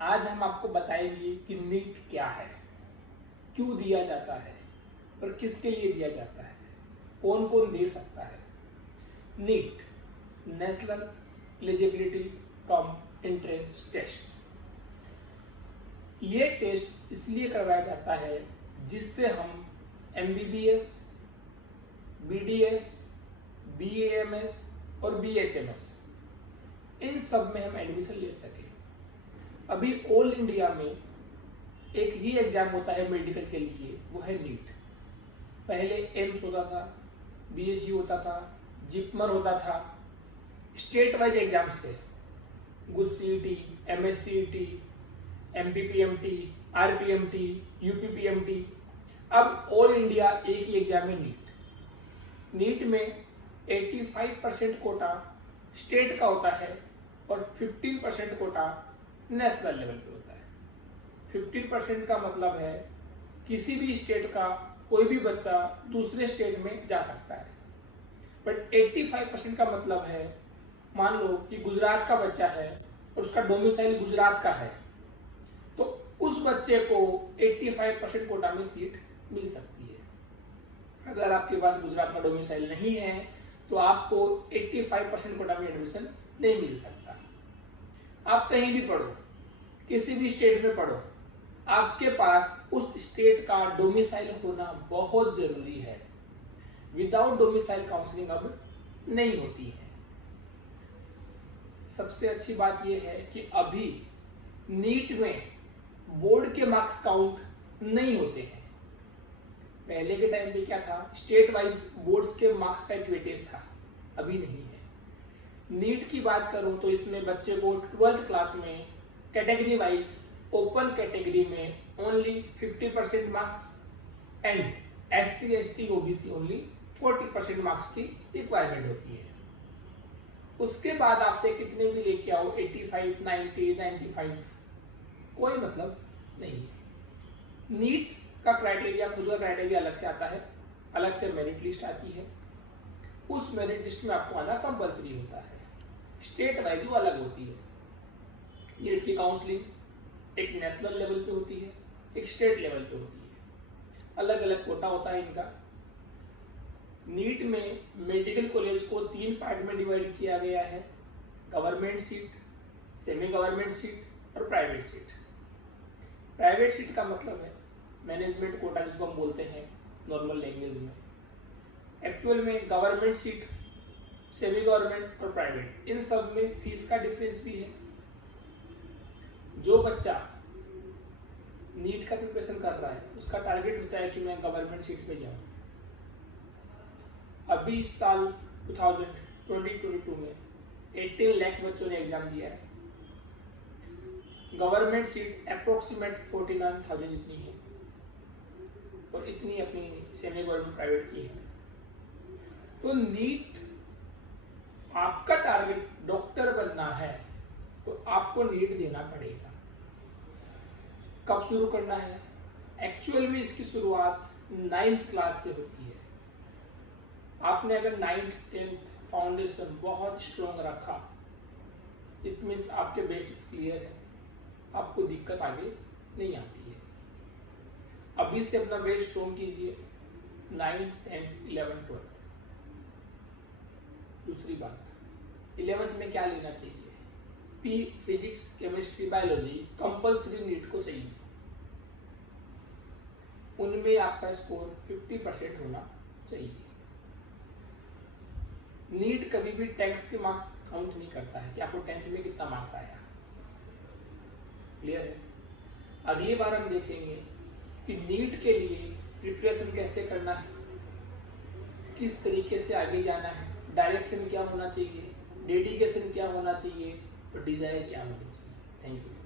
आज हम आपको बताएंगे कि नीट क्या है, क्यों दिया जाता है और किसके लिए दिया जाता है, कौन कौन दे सकता है। NEET national eligibility cum entrance test. ये टेस्ट इसलिए करवाया जाता है जिससे हम एमबीबीएस, बीडीएस, बीएएमएस और बीएचएमएस इन सब में हम एडमिशन ले सके। अभी ऑल इंडिया में एक ही एग्जाम होता है मेडिकल के लिए, वो है नीट। पहले एम्स होता था, बीएचयू होता था, जिपमर होता था, स्टेट वाइज एग्जाम्स थे, गुजसीईटी, एमएससीईटी, एमपीपीएमटी, आरपीएमटी, यूपीपीएमटी। अब ऑल इंडिया एक ही एग्जाम है नीट। नीट में 85% कोटा स्टेट का होता है और 15% कोटा नेशनल लेवल पे होता है। 15% का मतलब है किसी भी स्टेट का कोई भी बच्चा दूसरे स्टेट में जा सकता है, बट 85% का मतलब है मान लो कि गुजरात का बच्चा है और उसका डोमिसाइल गुजरात का है, तो उस बच्चे को 85% कोटा में सीट मिल सकती है। अगर आपके पास गुजरात का डोमिसाइल नहीं है तो आपको 85% कोटा में एडमिशन नहीं मिल सकता। आप कहीं भी पढ़ो, किसी भी स्टेट में पढ़ो, आपके पास उस स्टेट का डोमिसाइल होना बहुत जरूरी है। विदाउट डोमिसाइल काउंसलिंग अब नहीं होती है। सबसे अच्छी बात यह है कि अभी नीट में बोर्ड के मार्क्स काउंट नहीं होते हैं। पहले के टाइम पे क्या था, स्टेट वाइज बोर्ड्स के मार्क्स का एक वेटेज था, अभी नहीं है। नीट की बात करूं तो इसमें बच्चे को 12th क्लास में कैटेगरी वाइज ओपन कैटेगरी में only 50% marks and SC ST OBC only 40% marks की रिक्वायरमेंट होती है। उसके बाद आपसे कितने भी लेके आओ 85, 90, 95, कोई मतलब नहीं है। नीट का क्राइटेरिया, खुद का क्राइटेरिया अलग से आता है, अलग से मेरिट लिस्ट आती है, उस मेरिट लिस्ट में आपको आना कंपलसरी होता है। स्टेट वाइज वो अलग होती है। नीट की काउंसलिंग एक नेशनल लेवल पे होती है, एक स्टेट लेवल पे होती है, अलग अलग कोटा होता है इनका। नीट में मेडिकल कॉलेज को 3 पार्ट में डिवाइड किया गया है, government seat, semi government seat और प्राइवेट सीट। प्राइवेट सीट का मतलब है मैनेजमेंट कोटा, जिसको हम बोलते हैं नॉर्मल लैंग्वेज में। एक्चुअल में गवर्नमेंट सीट, सेमी गवर्नमेंट और प्राइवेट, इन सब में फीस का डिफरेंस भी है। जो बच्चा नीट का प्रिपरेशन कर रहा है उसका टारगेट होता है कि मैं गवर्नमेंट सीट पे जाऊं। अभी इस साल 2022 में 18 लाख बच्चों ने एग्जाम दिया है। गवर्नमेंट सीट अप्रोक्सीमेट 49,000 इतनी है और इतनी अपनी सेमी गवर्नमेंट प्राइवेट की है। तो नीट, आपका टारगेट डॉक्टर बनना है तो आपको नीट देना पड़ेगा। कब शुरू करना है? एक्चुअल में इसकी शुरुआत 9th क्लास से होती है। आपने अगर 9th 10th फाउंडेशन बहुत स्ट्रॉन्ग रखा, इट मीन्स आपके बेसिक्स क्लियर है, आपको दिक्कत आगे नहीं आती है। अभी से अपना बेस स्ट्रॉन्ग कीजिए, 9th 10th 11th 12th। दूसरी बात, 11th में क्या लेना चाहिए? Physics, chemistry, biology compulsory NEET को चाहिए। उनमें आपका स्कोर 50% होना चाहिए। नीट कभी भी 10th के मार्क्स काउंट नहीं करता है कि आपको 10th में कितना मार्क्स आया। क्लियर है? अगली बार हम देखेंगे कि नीट के लिए प्रिपरेशन कैसे करना है, किस तरीके से आगे जाना है, डायरेक्शन क्या होना चाहिए, डेडिकेशन क्या होना चाहिए और डिजायर क्या होनी चाहिए। Thank you.